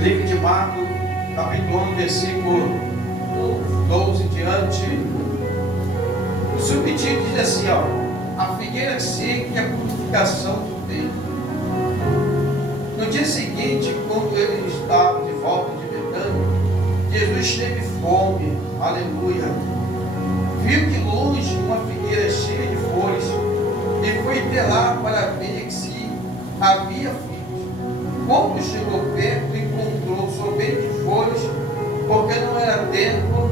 Livro de Marcos, capítulo 1, versículo 12 em diante. O subtítulo diz assim, a figueira seca e a purificação do tempo. No dia seguinte, quando ele estava de volta de Betânia, Jesus teve fome, aleluia. Viu de longe uma figueira cheia de folhas e foi até lá para ver se havia figos. Quando chegou perto, encontrou somente folhas, porque não era tempo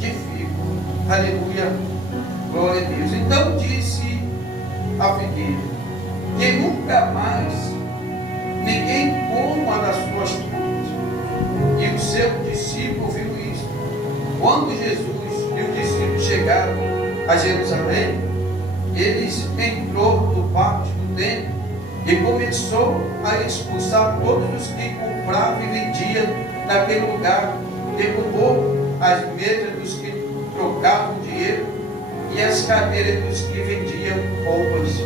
de figo. Aleluia, glória a Deus. Então disse a figueira, que nunca mais ninguém coma das suas frutas. E o seu discípulo viu isso. Quando Jesus e os discípulos chegaram a Jerusalém, eles entrou no pátio do templo e começou a expulsar todos os que compravam e vendiam naquele lugar. Derrubou as mesas dos que trocavam dinheiro e as cadeiras dos que vendiam roupas.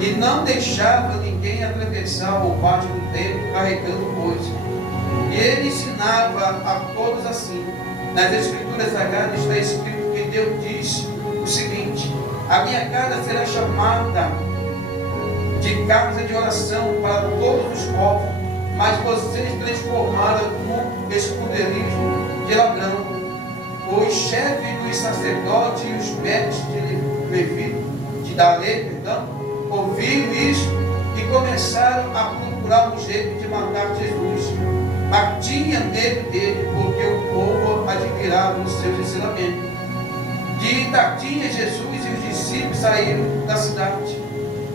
E não deixava ninguém atravessar o pátio do templo carregando coisas. E ele ensinava a todos assim. Nas Escrituras Sagradas está escrito que Deus disse o seguinte: a minha casa será chamada de casa de oração para todos os povos, mas vocês transformaram no esconderijo de ladrão. Os chefes dos sacerdotes e os mestres da lei, ouviram isso e começaram a procurar um jeito de matar Jesus. Mas tinha medo dele, porque o povo admirava os seus ensinamentos. De tardinha, Jesus e os discípulos saíram da cidade.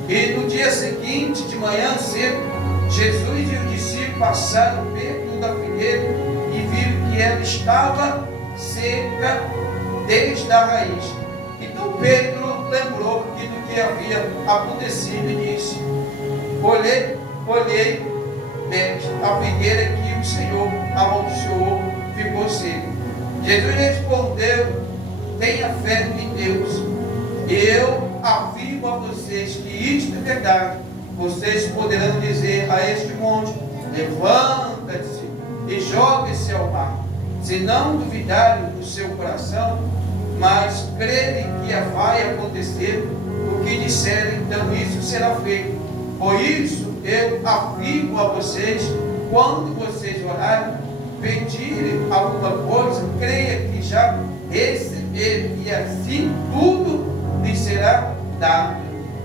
E no dia seguinte, de manhã cedo, Jesus e os discípulos passaram perto da figueira e viram que ela estava seca desde a raiz. Então Pedro lembrou do que havia acontecido e disse: olhei a figueira que o Senhor amaldiçoou, ficou seca. Jesus respondeu: tenha fé em Deus. Eu afirmo a vocês que isto é verdade. Vocês poderão dizer a este monte: levanta-se e jogue-se ao mar. Se não duvidarem do seu coração, mas crerem que vai acontecer o que disserem, então isso será feito. Por isso eu afirmo a vocês, quando vocês orarem, pedirem alguma coisa, creia que já receberam, e assim tudo lhes será dado.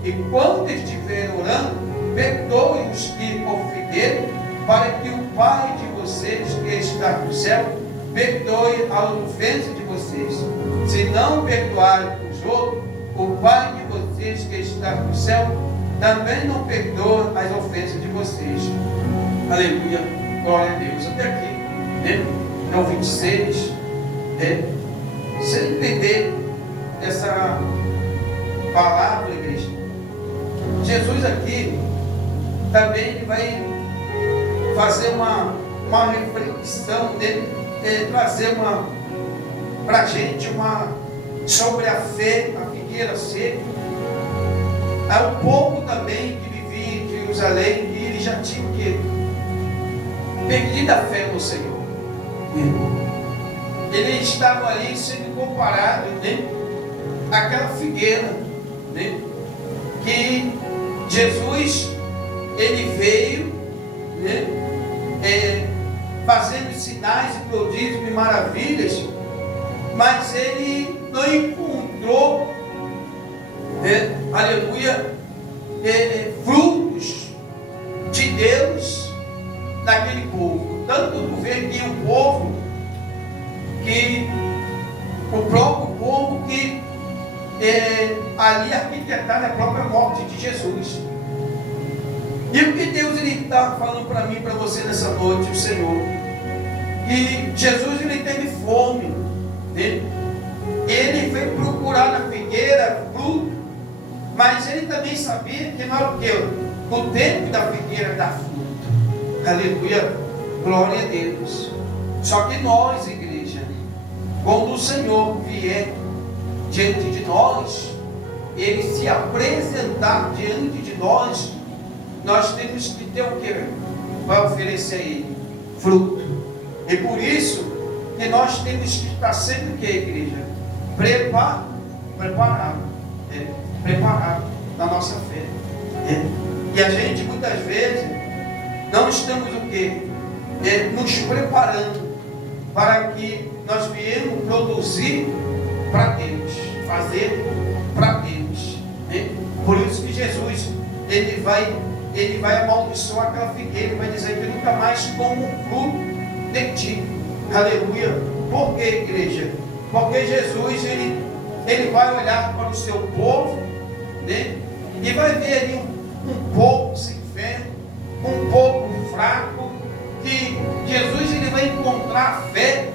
E quando estiverem orando, perdoem os que ofenderam, para que o Pai de vocês que está no céu perdoe a ofensa de vocês. Se não perdoarem os outros, o Pai de vocês que está no céu também não perdoa as ofensas de vocês. Aleluia, glória a Deus. Até aqui, no 26, você entender essa palavra, igreja, Jesus aqui também ele vai fazer uma reflexão dele, trazer para a gente sobre a fé, a figueira seca. Há um povo também que vivia em Jerusalém e ele já tinha que perdido a fé no Senhor. Ele estava ali sendo comparado, àquela figueira, que Jesus ele veio, fazendo sinais e prodígios e maravilhas, mas ele não encontrou, aleluia, frutos de Deus naquele povo. Tanto tu vê que o próprio povo que ali arquitetaram a própria morte de Jesus. E o que Deus está falando para mim, para você nessa noite, o Senhor, que Jesus ele teve fome, ele veio procurar na figueira fruto, mas ele também sabia que não era o que? O tempo da figueira da fruta. Aleluia, glória a Deus. Só que nós, igreja, quando o Senhor vier diante de nós, ele se apresentar diante de nós, nós temos que ter o que? Vai oferecer a ele fruto. E por isso que nós temos que estar sempre o que, igreja? Preparado na nossa fé. E a gente muitas vezes não estamos o que? Nos preparando para que nós viemos produzir para Deus, fazer para Deus. Por isso que Jesus ele vai amaldiçoar aquela figueira, ele vai dizer que nunca mais como fruto de ti. Aleluia. Por que, igreja? Porque Jesus ele vai olhar para o seu povo, e vai ver ali um povo sem fé, um povo fraco, que Jesus ele vai encontrar fé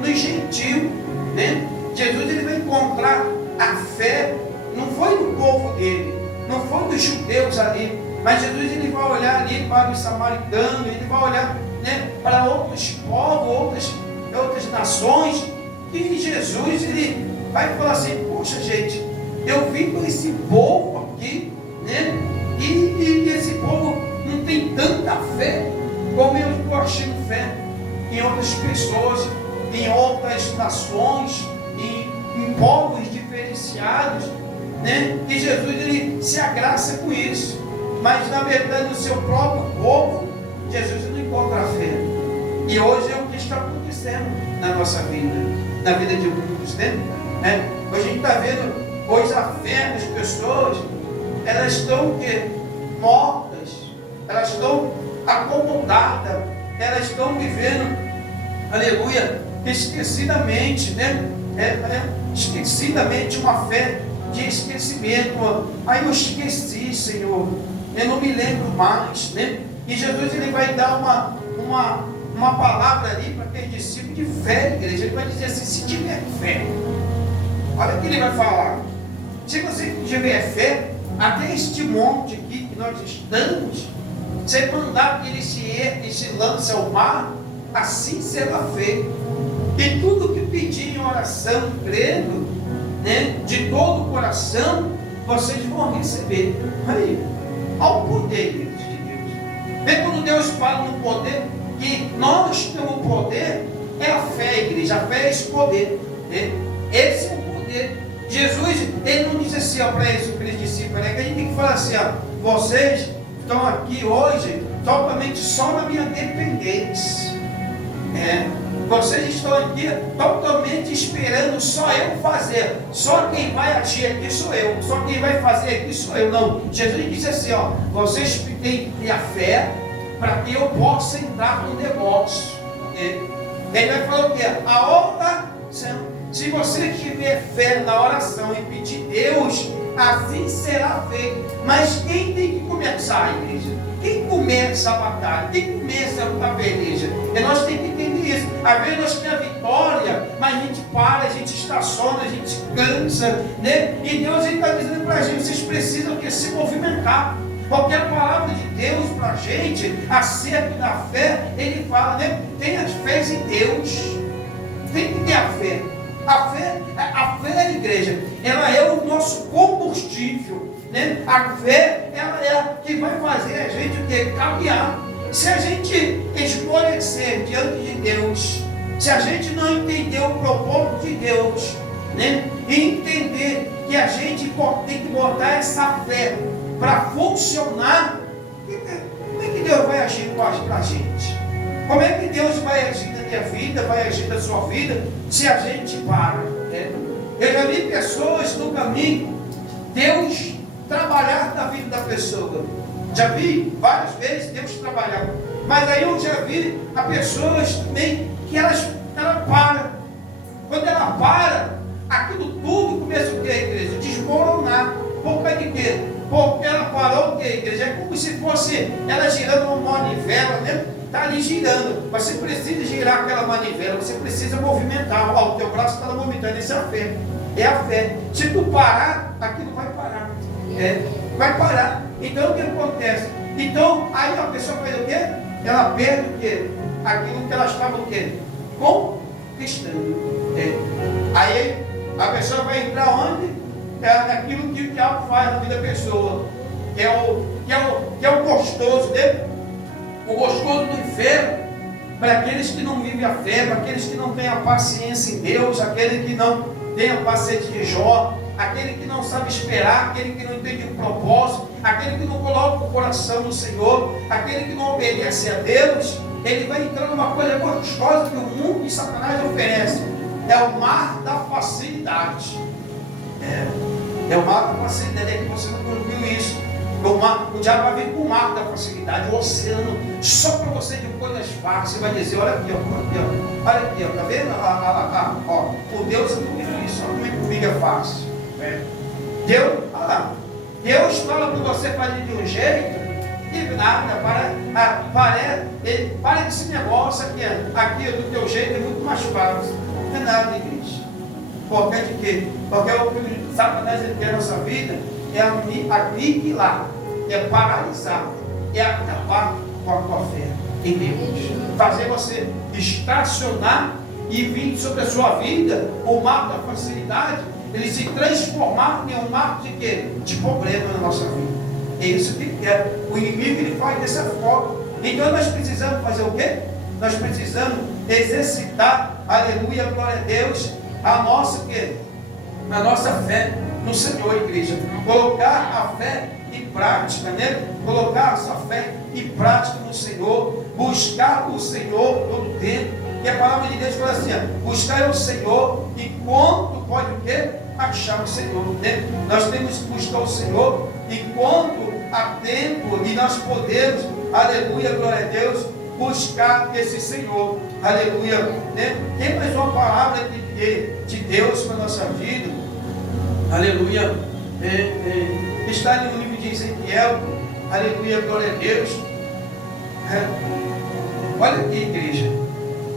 no gentil, Jesus ele vai encontrar a fé, não foi no povo dele, não foi dos judeus ali, mas Jesus ele vai olhar ali para os samaritanos, ele vai olhar para outros povos, outras nações, que Jesus ele vai falar assim: poxa gente, eu vim com esse povo aqui, e esse povo não tem tanta fé como eu estou achando fé em outras pessoas, em outras nações, em povos diferenciados, que Jesus ele se agraça com isso, mas na verdade no seu próprio povo Jesus não encontra fé. E hoje é o que está acontecendo na nossa vida, na vida de muitos, Hoje a gente está vendo, hoje a fé das pessoas, elas estão mortas, elas estão acomodadas, elas estão vivendo, aleluia, esquecidamente, esquecidamente, uma fé de esquecimento. Aí eu esqueci, Senhor, eu não me lembro mais, E Jesus ele vai dar uma palavra ali para aquele discípulo de fé, igreja. Ele vai dizer assim: se tiver fé, olha o que ele vai falar. Se você tiver fé, até este monte aqui que nós estamos, você mandar que ele se lance ao mar, assim será feito. E tudo que pedir em oração, crendo, de todo o coração, vocês vão receber. Aí, ao poder de Deus. Vê quando Deus fala no poder, que nós temos o poder, é a fé, igreja. A fé é esse poder. Esse é o poder. Jesus, ele não diz assim para aqueles discípulos, que a gente tem que falar assim: vocês estão aqui hoje totalmente só na minha dependência. Vocês estão aqui totalmente esperando só eu fazer. Só quem vai agir aqui sou eu. Só quem vai fazer aqui sou eu. Não. Jesus disse assim: vocês têm que ter a fé para que eu possa entrar no negócio. Ele vai falar o quê? A oração. Se você tiver fé na oração e pedir Deus, assim será feito. Mas quem tem que começar, igreja? Quem começa a batalha? Quem começa a peleja? E nós temos que entender isso. Às vezes nós temos a vitória, mas a gente para, a gente estaciona, a gente cansa, E Deus está dizendo para a gente: vocês precisam se movimentar. Porque a palavra de Deus para a gente, acerca da fé, ele fala, tenha fé em Deus. Tem que ter a fé. A fé, igreja, ela é o nosso combustível, A fé, ela é a que vai fazer a gente caminhar. Se a gente esmorecer diante de Deus, se a gente não entender o propósito de Deus, e entender que a gente tem que botar essa fé para funcionar, como é que Deus vai agir com a gente? Como é que Deus vai agir na minha vida, vai agir na sua vida, se a gente para? Eu já vi pessoas no caminho, Deus trabalhar na vida da pessoa. Já vi várias vezes Deus trabalhar. Mas aí eu já vi a pessoas também que ela para. Quando ela para, aquilo tudo começa o que, igreja? Desmoronar. Por causa de quê? Porque ela parou o que, igreja? É como se fosse ela girando uma manivela, Está ali girando. Você precisa girar aquela manivela, você precisa movimentar. O teu braço está movimentando, isso é a fé. É a fé. Se tu parar, aquilo vai parar. Vai parar. Então o que acontece? Então, aí a pessoa faz o quê? Ela perde o quê? Aquilo que ela estava o quê? Conquistando. Aí a pessoa vai entrar onde? Naquilo que o diabo faz na vida da pessoa. Que é o gostoso dele. O gostoso do inferno para aqueles que não vivem a fé, para aqueles que não têm a paciência em Deus, aquele que não tem a paciência de Jó, aquele que não sabe esperar, aquele que não entende o propósito, aquele que não coloca o coração no Senhor, aquele que não obedece a Deus. Ele vai entrar numa coisa gostosa que o mundo e Satanás oferece. É o mar da facilidade. É o mar da facilidade. É que você não viu isso. O diabo vai vir com o mar da facilidade, o oceano, só para você de coisas fáceis. Você vai dizer: olha aqui, olha aqui, está vendo? O Deus é tudo isso, olha como é que comigo é fácil. Deus fala para você fazer de um jeito que nada, para esse negócio aqui do teu jeito é muito mais fácil. Não é nada, igreja. Porque de quê? Porque o que Satanás quer na nossa vida é aniquilar, é paralisar, é acabar com a tua fé em Deus. Fazer você estacionar e vir sobre a sua vida o mar da facilidade, ele se transformar em um mar de quê? De problema na nossa vida. É isso que ele quer. O inimigo ele faz dessa forma. Então nós precisamos fazer o quê? Nós precisamos exercitar, aleluia, glória a Deus, a nossa fé no Senhor, igreja. Colocar a fé em prática, né? Colocar a sua fé em prática no Senhor. Buscar o Senhor todo o tempo. E a palavra de Deus fala assim: buscar o Senhor enquanto pode o quê? Achar o Senhor, né? Nós temos que buscar o Senhor enquanto há tempo e nós podemos, aleluia, glória a Deus, buscar esse Senhor, aleluia, né? Tem mais uma palavra de Deus para a nossa vida, aleluia, está ali no livro de Ezequiel, aleluia, glória a Deus. Olha aqui, igreja,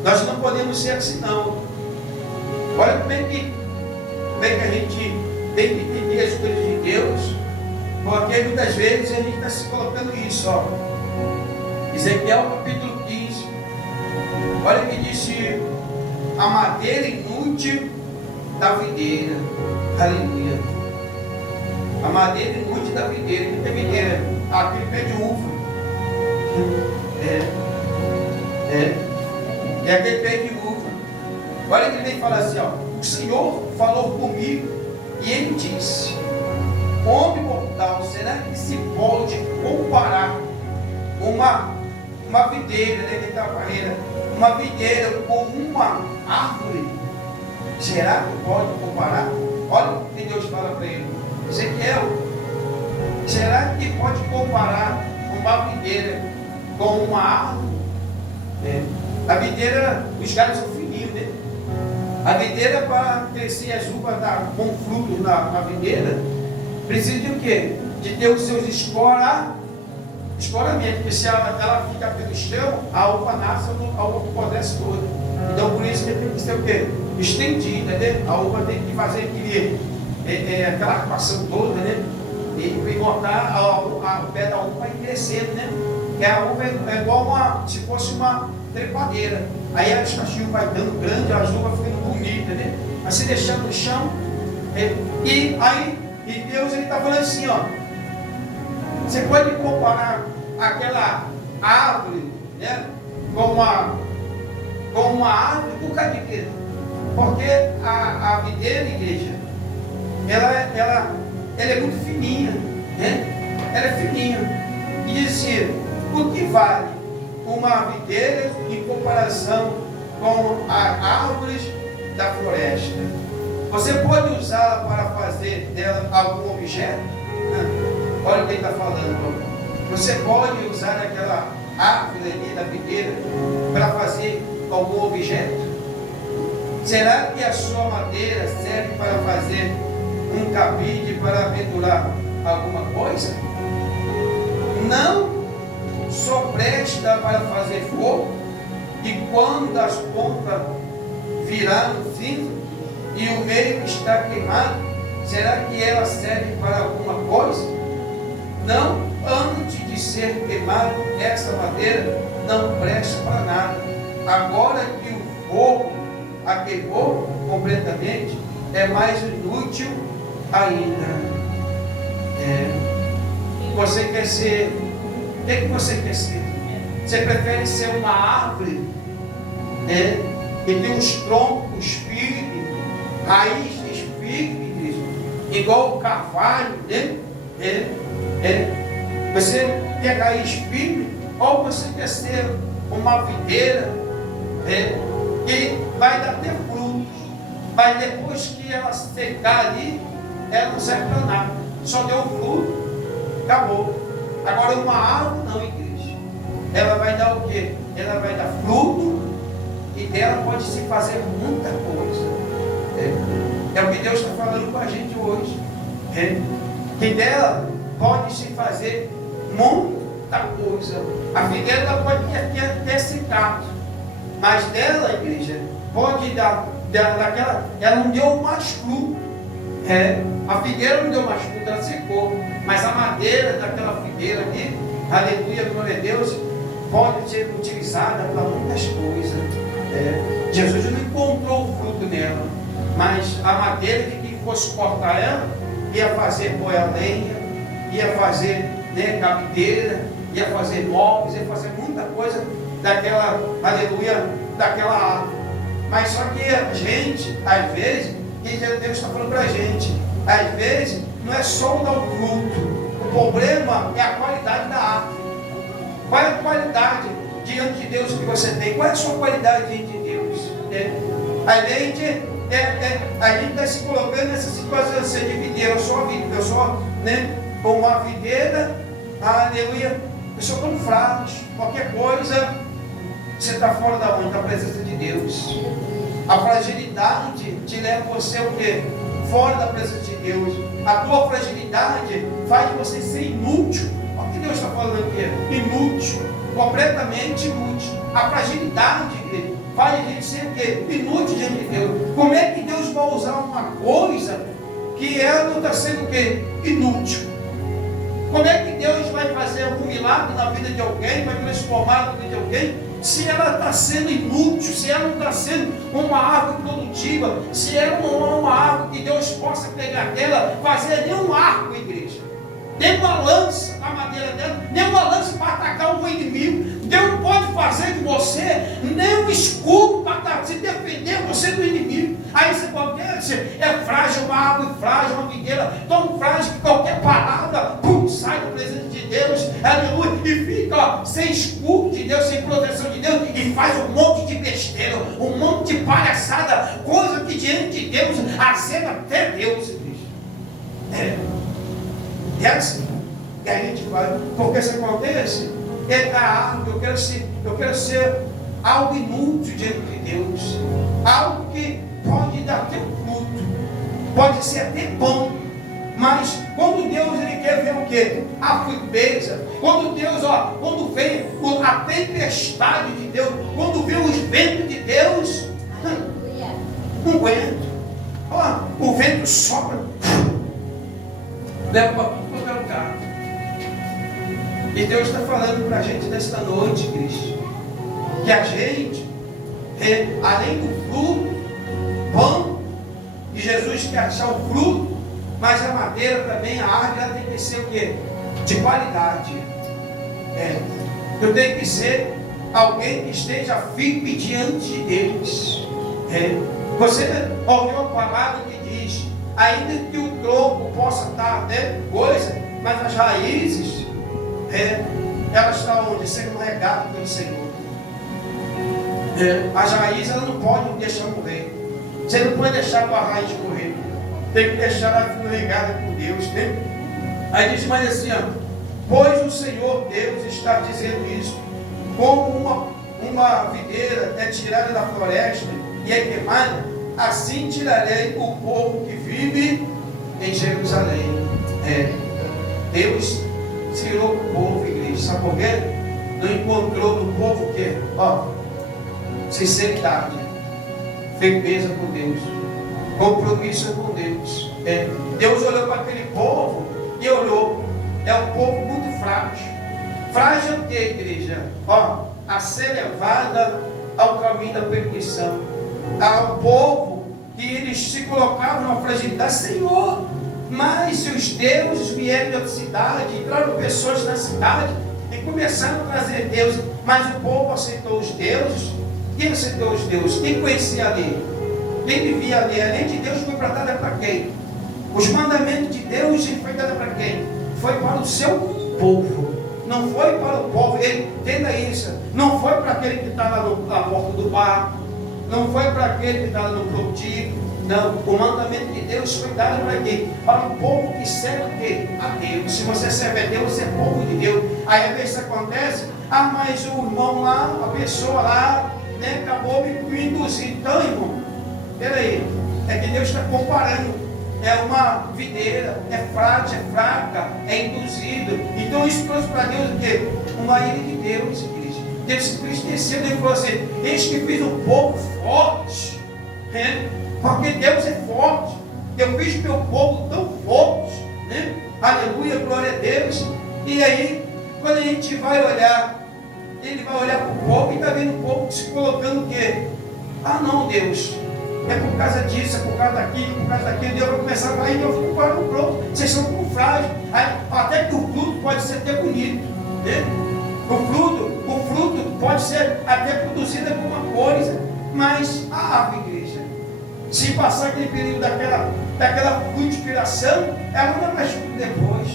nós não podemos ser assim não. Olha como é que a gente tem que entender as coisas de Deus, porque muitas vezes a gente está se colocando isso, ó. Ezequiel capítulo 15, olha que disse: a madeira inútil da videira, aleluia, a madeira inútil da videira. Que tem videira? Aquele pé de uva, é aquele pé de uva. Olha que ele vem falar assim, ó: o Senhor falou comigo e ele disse: homem mortal, será que se pode comparar uma videira, né, que está a barreira, uma videira com uma árvore? Será que pode comparar? Olha o que Deus fala para ele: Ezequiel, será que pode comparar uma videira com uma árvore? A videira, os galhos são fininhos, né? A videira, para crescer as uvas com frutos na videira, precisa de o quê? De ter os seus escoramentos, porque se ela fica pelo chão, a uva nasce, a uva apodrece toda. Então por isso que tem que ser o quê? Estendida, né? A uva tem que fazer aquela armação toda, né? E botar o pé da uva e crescendo, né? Que a uva é igual se fosse uma trepadeira. Aí as cachinhos vai dando grande, as uvas ficando bonitas, né? Mas se deixar no chão, e Deus ele está falando assim, ó: você pode comparar aquela árvore, né, com uma árvore por causa de quê? Porque a videira, igreja, ela é muito fininha, né? Ela é fininha. E dizia: o que vale uma videira em comparação com as árvores da floresta? Você pode usá-la para fazer dela algum objeto? Olha o que ele está falando. Você pode usar aquela árvore ali da videira para fazer algum objeto? Será que a sua madeira serve para fazer um cabide para pendurar alguma coisa? Não só presta para fazer fogo, e quando as pontas viraram cinza e o meio está queimado, será que ela serve para alguma coisa? Não, antes de ser queimado, essa madeira não presta para nada. Agora que o fogo a queimou completamente, é mais inútil ainda. Você quer ser? O que você quer ser? Você prefere ser uma árvore que tem os troncos firmes, raízes firmes, igual o carvalho, né? Você quer raiz firme, ou você quer ser uma videira, que vai dar até frutos, mas depois que ela secar ali, ela não serve para nada, só deu fruto, acabou. Agora uma árvore não, igreja, ela vai dar o quê? Ela vai dar fruto, e dela pode se fazer muita coisa. É o que Deus está falando com a gente hoje. Que dela pode se fazer muita coisa. A figueira ela pode até secar, mas dela, igreja, pode dar daquela, ela não deu mais fruto. A figueira não deu mais fruto, ela secou. Mas a madeira daquela figueira ali, aleluia, glória a Deus, pode ser utilizada para muitas coisas. Jesus não encontrou o fruto nela, mas a madeira de quem fosse cortar ela, ia fazer pôr a lenha, ia fazer cabideira, ia fazer móveis, ia fazer muita coisa daquela, aleluia, daquela árvore. Mas só que a gente, às vezes, e Deus está falando para a gente, às vezes, não é só dar o fruto, o problema é a qualidade da árvore. Qual é a qualidade diante de Deus que você tem? Qual é a sua qualidade diante de Deus? A gente está se colocando nessa situação de ser de videira. Eu sou uma videira, aleluia. Eu sou tão frágil, qualquer coisa, você está fora da presença de Deus. A fragilidade te leva você o quê? Fora da presença de Deus. A tua fragilidade faz você ser inútil. Olha o que Deus está falando aqui, inútil, completamente inútil. A fragilidade dele faz a gente ser o quê? Inútil diante de Deus. Como é que Deus vai usar uma coisa que ela não está sendo o quê? Inútil? Como é que Deus vai fazer algum milagre na vida de alguém, vai transformar na vida de alguém, se ela está sendo inútil, se ela não está sendo uma árvore produtiva, se ela não é uma árvore que Deus possa pegar dela, fazer nem um arco, igreja, nem uma lança na madeira dela, nem uma lança para atacar um inimigo. Deus não pode fazer de você nem um escudo para se defender você do inimigo. Aí você pode dizer, é frágil, uma árvore frágil, uma figueira tão frágil que qualquer palavra sai da presença de Deus, aleluia, e fica sem escudo de Deus, sem proteção de Deus, e faz um monte de besteira, um monte de palhaçada, coisa que diante de Deus acena até Deus, igreja. É assim que a gente vai, porque isso acontece, eu quero ser algo inútil diante de Deus, algo que pode dar até um fruto, pode ser até bom, mas quando Deus ele quer ver o quê? A firmeza. Quando Deus, quando vem a tempestade de Deus, quando vem os ventos de Deus, não aguento. O vento sopra, leva para tudo quanto é lugar. E Deus está falando para a gente nesta noite, Cristo, que a gente, além do fruto, pão, e Jesus quer achar o fruto, mas a madeira também, a árvore, ela tem que ser o quê? De qualidade. Eu tenho que ser alguém que esteja firme diante de Deus. Você ouviu a palavra que diz, ainda que o tronco possa estar coisa, mas as raízes, elas estão onde? Sendo regadas pelo Senhor. As raízes, elas não podem deixar morrer. Você não pode deixar a tua raiz morrer. Tem que deixar ela regada por Deus, né? Aí diz mais assim, pois o Senhor Deus está dizendo isso, como uma videira é tirada da floresta e é queimada, assim tirarei o povo que vive em Jerusalém. Deus tirou o povo, igreja, sabe por quê? Não encontrou no povo o quê? Sinceridade, firmeza com Deus, compromisso com Deus. Deus olhou para aquele povo e olhou, é um povo muito frágil. Frágil o que, igreja? A ser levada ao caminho da perdição. Há um povo que eles se colocavam numa fragilidade. Senhor, mas se os deuses vierem de outra cidade, entraram pessoas na cidade e começaram a trazer Deus, mas o povo aceitou os deuses, Quem aceitou os deuses? Quem conhecia a lei? Quem vivia a lei? A lei de Deus foi dada para quem? Os mandamentos de Deus foi dada para quem? Foi para o seu povo. Não foi para o povo. Entenda isso. Não foi para aquele que está lá na porta do barco. Não foi para aquele que está lá no produtivo. Não, o mandamento de Deus foi dado para quem? Para o povo que serve a Deus. Se você serve a Deus, você é povo de Deus. Aí às vezes isso acontece, mas o irmão lá, a pessoa lá, né, acabou me induzindo. Então, irmão, peraí, é que Deus está comparando. É uma videira, é frágil, é fraca, é induzido. Então isso trouxe para Deus o quê? Uma ira de Deus, igreja. Deus se entristeceu, ele falou assim: eis que fiz um povo forte, né? Porque Deus é forte. Eu fiz meu povo tão forte, né? Aleluia, glória a Deus. E aí, quando a gente vai olhar, ele vai olhar para o povo e está vendo o povo se colocando o quê? Ah não, Deus, é por causa disso, é por causa daquilo, por causa daquilo. Deus vai começar a falar, então eu fico para o pronto. Vocês são como frágeis. Até que o fruto pode ser até bonito, né? O fruto pode ser até produzido alguma coisa, mas a árvore, igreja, se passar aquele período daquela frutificação, ela não dá mais fruto depois.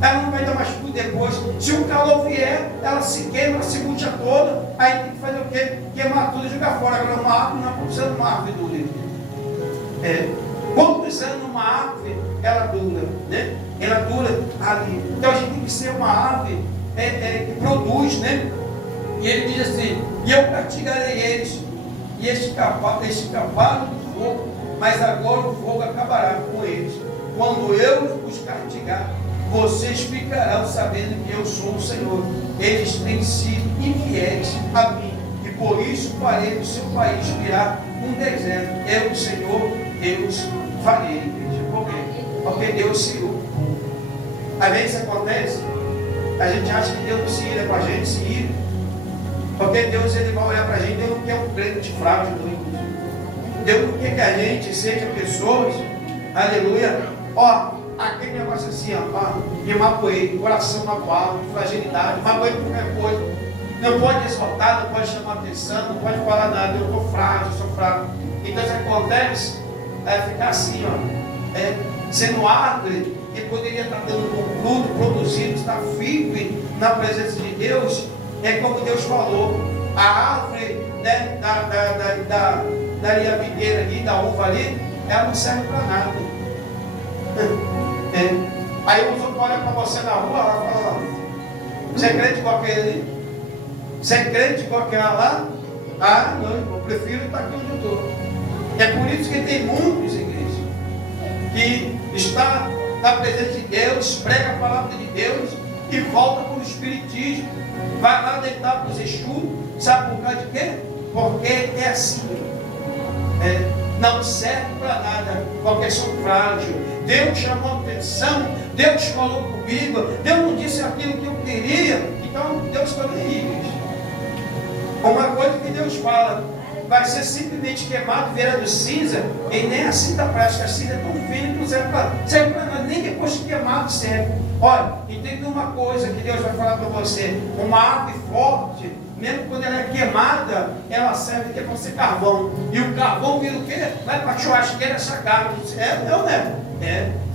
Ela não vai dar mais fruto depois. Se o calor vier, ela se queima, ela se murcha toda. Aí tem que fazer o quê? Queimar tudo e jogar fora. Agora uma árvore não é precisando de uma árvore dura. Quantos anos uma árvore ela dura? Né? Ela dura ali. Então a gente tem que ser uma árvore que produz, né? E ele diz assim: e eu castigarei eles, e escaparam do fogo, mas agora o fogo acabará com eles. Quando eu os castigar, vocês ficarão sabendo que eu sou o Senhor. Eles têm sido infiéis a mim, e por isso farei do seu país virar um deserto. Eu, o Senhor, Deus, farei, igreja. Por quê? Porque Deus se irou. Às vezes acontece, a gente acha que Deus não se ira com a gente, se ira. Porque Deus, ele vai olhar para a gente, Deus não quer um crente frágil, não. Deus não quer que a gente seja pessoas, aleluia, aquele negócio assim, me magoei, coração magoado, fragilidade, magoei por qualquer coisa. Não pode exaltar, não pode chamar atenção, não pode falar nada, eu estou frágil, sou fraco. Então isso acontece, ficar assim, sendo árvore, que poderia estar dando um fruto, produzindo, estar firme na presença de Deus. É como Deus falou, a árvore, né, da videira ali, da uva ali, ela não serve para nada. Aí o outro olha para você na rua, ela fala: você é crente igual aquele ali? Você é crente igual aquela lá? Ah, não, eu prefiro estar aqui onde eu estou. É por isso que tem muitos, igrejas, que está na presença de Deus, prega a palavra de Deus e volta para o espiritismo. Vai lá deitar para os Exu, sabe por causa de quê? Porque é assim. Não serve para nada, porque são frágeis. Deus chamou atenção, Deus falou comigo, Deus não disse aquilo que eu queria, então Deus está aí, igreja. Uma coisa que Deus fala, vai ser simplesmente queimado, virando cinza, e nem a cinta prática, a cinza é tão fina que não serve para nada, nem depois de queimado serve. Olha, entenda uma coisa que Deus vai falar para você: uma árvore forte, mesmo quando ela é queimada, ela serve para ser carvão. E o carvão vira o quê? Vai para a churrasqueira essa carne.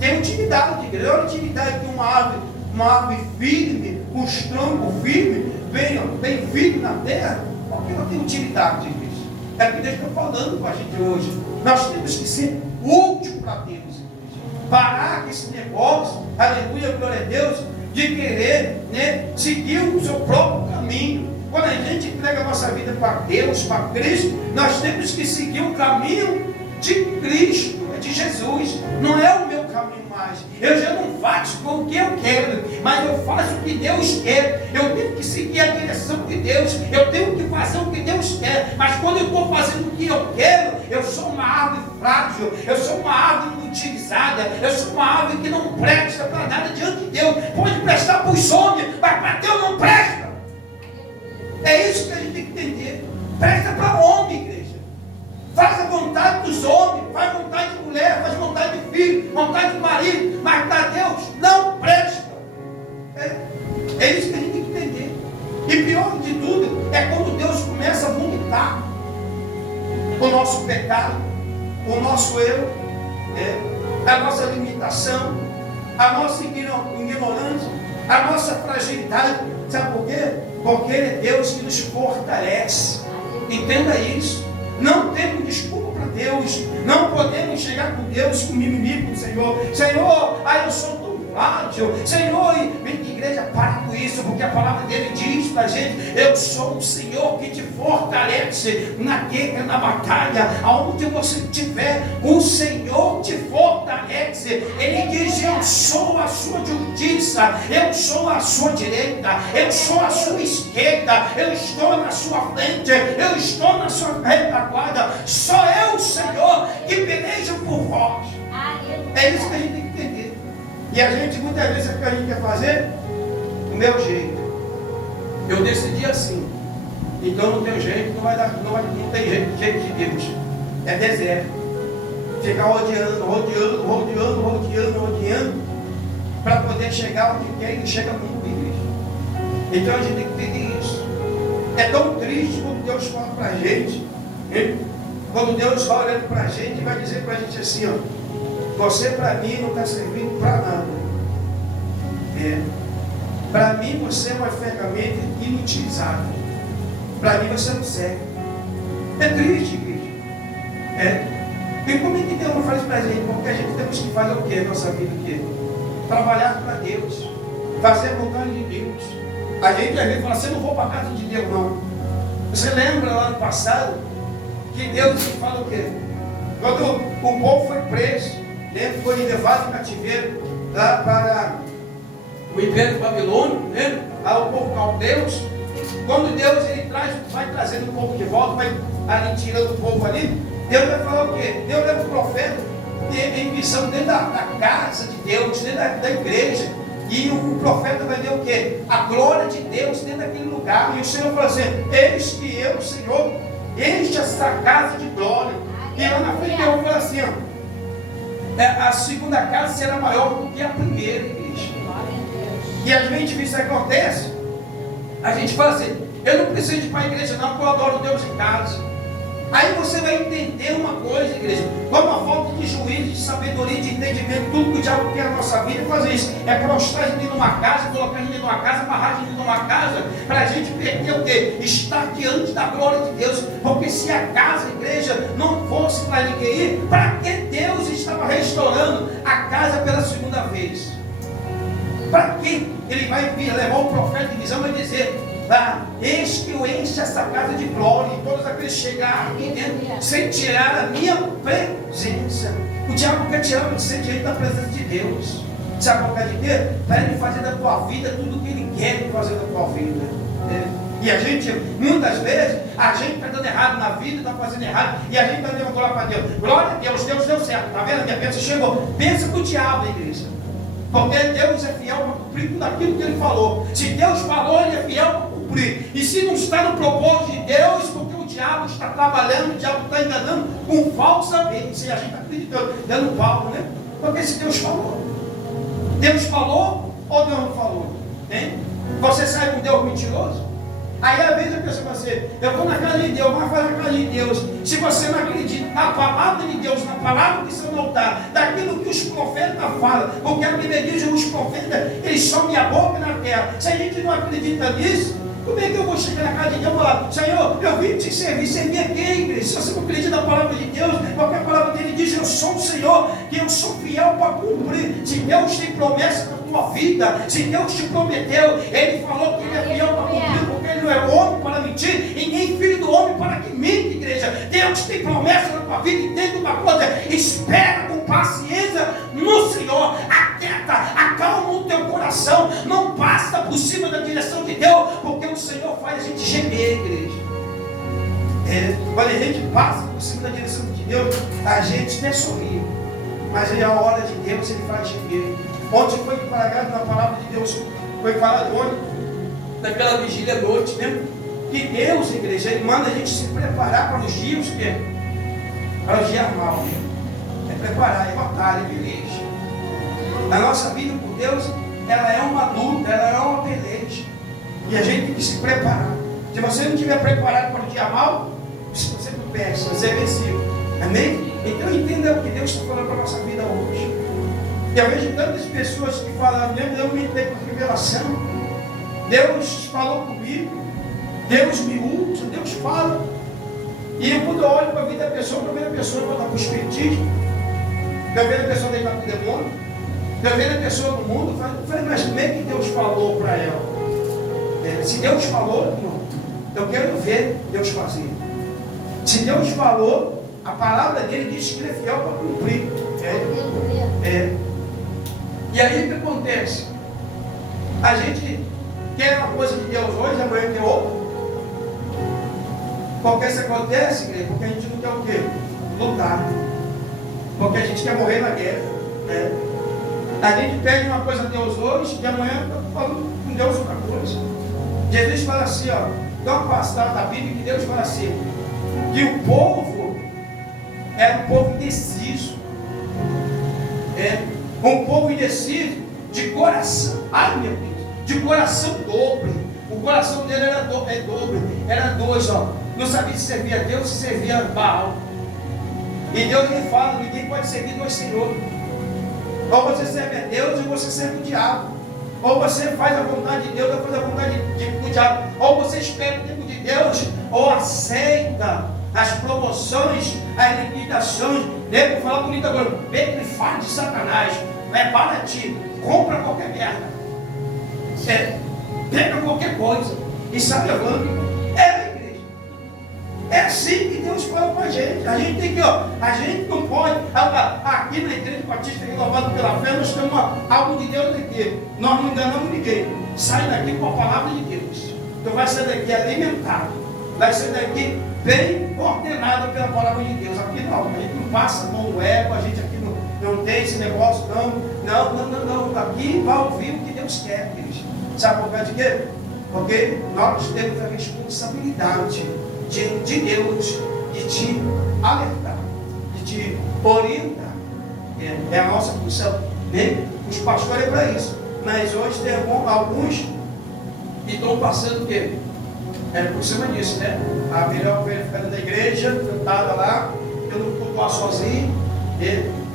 Tem utilidade, igreja. Olha a utilidade de uma árvore firme, com os troncos firmes, bem firme na terra. Porque ela tem utilidade, igreja. É o que Deus está falando com a gente hoje. Nós temos que ser útil para Deus, igreja. Parar com esse negócio, aleluia, glória a Deus, de querer, né, seguir o seu próprio caminho. Quando a gente entrega a nossa vida para Deus, para Cristo, nós temos que seguir o caminho de Cristo, de Jesus. Não é o meu caminho mais. Eu já não faço o que eu quero, mas eu faço o que Deus quer. Eu tenho que seguir a direção de Deus. Eu tenho que fazer o que Deus quer. Mas quando eu estou fazendo o que eu quero, eu sou uma árvore frágil. Eu sou uma árvore inutilizada. Eu sou uma árvore que não presta para nada diante de Deus. Pode prestar para os homens, mas para Deus não presta. É isso que a gente tem que entender. Presta para homem, igreja. Faz a vontade dos homens, faz vontade de mulher, faz vontade de filho, vontade de marido, mas para Deus não presta. É isso que a gente tem que entender. E pior de tudo é quando Deus começa a vomitar o nosso pecado, o nosso erro, a nossa limitação, a nossa ignorância, a nossa fragilidade. Sabe por quê? Porque Ele é Deus que nos fortalece. Entenda isso. Não temos desculpa para Deus. Não podemos chegar com Deus com mimimi com o Senhor. Senhor, eu sou tão frágil. Senhor, igreja, para com isso, porque a palavra dele diz para a gente: eu sou o Senhor que te fortalece na guerra, na batalha, aonde você estiver, o Senhor te fortalece. Ele diz: eu sou a sua justiça, eu sou a sua direita, eu sou a sua esquerda, eu estou na sua frente, eu estou na sua retaguarda. Só eu, Senhor, que pelejo por vós. É isso que a gente tem que entender. E a gente, muitas vezes, o que a gente quer fazer do meu jeito. Eu decidi assim. Então não tem jeito, não tem jeito de Deus. É deserto. Ficar rodeando, para poder chegar onde quer e chega muito, igreja. Então a gente tem que entender isso. É tão triste quando Deus fala para a gente. Quando Deus vai olhando para a gente e vai dizer para a gente assim: ó, você para mim não está servindo para nada. Para mim você é uma ferramenta inutilizável. Para mim você não serve. É triste, igreja. E como é que Deus não faz para a gente? Porque a gente temos que fazer o quê na nossa vida? O quê? Trabalhar para Deus. Fazer a vontade de Deus. A gente às vezes fala assim: eu não vou para a casa de Deus não. Você lembra lá no passado que Deus fala o quê? Quando o povo foi preso, foi levado em cativeiro lá para o Império Babilônico, ao povo caldeus. Quando Deus vai trazendo o povo de volta, vai ali tirando o povo ali, Deus vai falar o quê? Deus leva o profeta em visão dentro da casa de Deus, dentro da igreja. E o profeta vai ver o quê? A glória de Deus dentro daquele lugar. E o Senhor fala assim: eis que eu, Senhor, enche essa casa de glória. E lá na frente eu falo assim: a segunda casa será maior do que a primeira, igreja. E às vezes isso acontece, a gente fala assim: eu não preciso ir para a igreja não, porque eu adoro Deus em casa. Aí você vai entender uma coisa, igreja, como a falta de juízo, de sabedoria, de entendimento, tudo que o diabo quer na nossa vida, fazer isso. É prostrar a gente numa casa, colocar a gente numa casa, amarrar a gente numa casa, para a gente perder o quê? Estar diante da glória de Deus. Porque se a casa, a igreja, não fosse para ninguém ir, para que Deus estava restaurando a casa pela segunda vez? Para que Ele vai levar o profeta em visão e vai dizer: eis que eu encho essa casa de glória, e todos aqueles chegaram aqui dentro sem tirar a minha presença. O diabo quer tirar você diante da presença de Deus. Sabe qual é de quê? Para ele fazer da tua vida tudo o que ele quer fazer da tua vida. E a gente, muitas vezes, a gente está dando errado na vida, está fazendo errado, e a gente está dando glória para Deus. Glória a Deus, Deus deu certo. Está vendo? Minha bênção chegou. Pensa com o diabo, igreja. Porque Deus é fiel para cumprir tudo aquilo que Ele falou. Se Deus falou, Ele é fiel para cumprir. E se não está no propósito de Deus, porque o diabo está trabalhando, o diabo está enganando com falsa bênção. Se a gente está acreditando, dando pau, né? Porque se Deus falou ou Deus não falou? Hein? Você sai com Deus mentiroso? Aí às vezes a pessoa fala assim: eu vou na casa de Deus, mas faz na casa de Deus. Se você não acredita na palavra de Deus, na palavra que seu não está, daquilo que os profetas falam, porque a Bíblia diz que os profetas, eles somem a boca na terra. Se a gente não acredita nisso, como é que eu vou chegar na casa de Deus e falar: Senhor, eu vim te servir a quem, igreja? Se você não acredita na palavra de Deus, porque a palavra dele diz: eu sou o Senhor, que eu sou fiel para cumprir. Se Deus tem promessa para a tua vida, se Deus te prometeu, Ele falou que Ele é fiel para cumprir, porque Ele não é homem para mentir, e nem filho do homem para que mente, igreja. Deus tem promessa na tua vida, entende uma coisa: espera com paciência no Senhor, aquieta, acalma o teu coração, não passa por cima da direção de Deus, porque o Senhor faz a gente gemer, igreja. Quando a gente passa por cima da direção de Deus, a gente até sorri, mas a hora de Deus Ele faz gemer. Ontem foi pregado na palavra de Deus, foi falado ontem, naquela vigília à noite, né? Que Deus, igreja, Ele manda a gente se preparar para os dias, para os dias maus, né? É preparar, é batalha, é peleja. A nossa vida por Deus, ela é uma luta, ela é uma peleja. E a gente tem que se preparar. Se você não estiver preparado para o dia mau, se você não peças, é versículo. Amém? Então entenda o que Deus está falando para a nossa vida hoje. Eu vejo tantas pessoas que falam, eu me entrei com revelação, Deus falou comigo, Deus me usa, Deus fala. E quando eu olho para a vida da pessoa, a primeira pessoa vai estar com o espiritismo, eu vejo a pessoa deitar com o demônio, eu vejo a pessoa no mundo, eu falei, mas como é que Deus falou para ela? Se Deus falou, irmão, eu quero ver Deus fazer. Se Deus falou, a palavra dele diz que ele é fiel para cumprir. E aí o que acontece? A gente quer uma coisa de Deus hoje, amanhã quer outra. Por que isso acontece, igreja? Porque a gente não quer o quê? Lutar. Porque a gente quer morrer na guerra. A gente pede uma coisa a Deus hoje e amanhã está falando com Deus outra coisa. Jesus fala assim, ó, dá uma passagem da Bíblia que Deus fala assim, que o povo era um povo indeciso. Um povo indeciso de coração. Ai meu Deus, de coração dobre. O coração dele era dobre. Era dois, ó. Não sabia se servia a Deus, se servia a Baal. E Deus lhe fala, ninguém pode servir dois senhores. Ou você serve a Deus ou você serve o diabo. Ou você faz a vontade de Deus ou faz a vontade do diabo. Ou você espera o tempo de Deus ou aceita as promoções, as limitações. Devo falar bonito agora, petrifar de Satanás. Para ti, compra qualquer merda. Pega qualquer coisa e sai levando. Igreja. É assim que Deus fala com a gente. A gente tem que, a gente não pode. Aqui na Igreja Batista Renovada pela Fé, nós temos algo de Deus aqui. Nós não enganamos ninguém. Sai daqui com a palavra de Deus. Tu vai sair daqui alimentado. Vai sair daqui bem ordenado pela palavra de Deus. Aqui não, a gente não passa mão no ego, a gente aqui não tem esse negócio, não. Aqui vai ouvir o que Deus quer, queridos. Sabe por causa de quê? Porque nós temos a responsabilidade de Deus, de te alertar, de te orientar. É a nossa função. Né? Os pastores é para isso. Mas hoje tem alguns que estão passando o quê? Por cima disso, né? A melhor ovelha ficar dentro da igreja, cantada lá, eu não cultuar sozinho,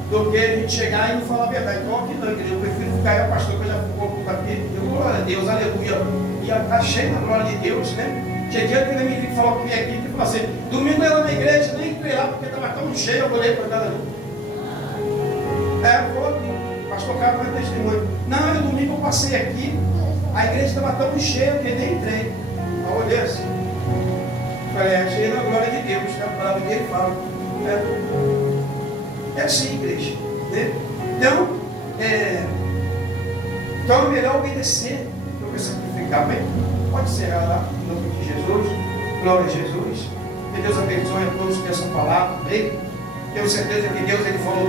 do que a gente chegar e não falar a verdade. Então aqui não, eu prefiro ficar aí, pastor, que eu já fui um pouco aqui. Eu, glória a Deus, aleluia. E está cheio da glória de Deus, né? Cheguei aquele menino que falou que veio aqui e falou assim, domingo eu era na igreja, nem entrei lá porque estava tão cheio, eu olhei para cada um. Falou aqui, pastor Carlos vai testemunho. Não, eu domingo eu passei aqui, a igreja estava tão cheia que eu nem entrei. Eu olhei assim. Falei, cheio da glória de Deus, que a palavra dele fala. É assim, igreja. Né? Então é melhor obedecer do que sacrificar. Bem, pode ser lá, em nome de Jesus. Glória a Jesus. Que Deus abençoe a todos com essa palavra. Bem, tenho certeza que Deus ele falou.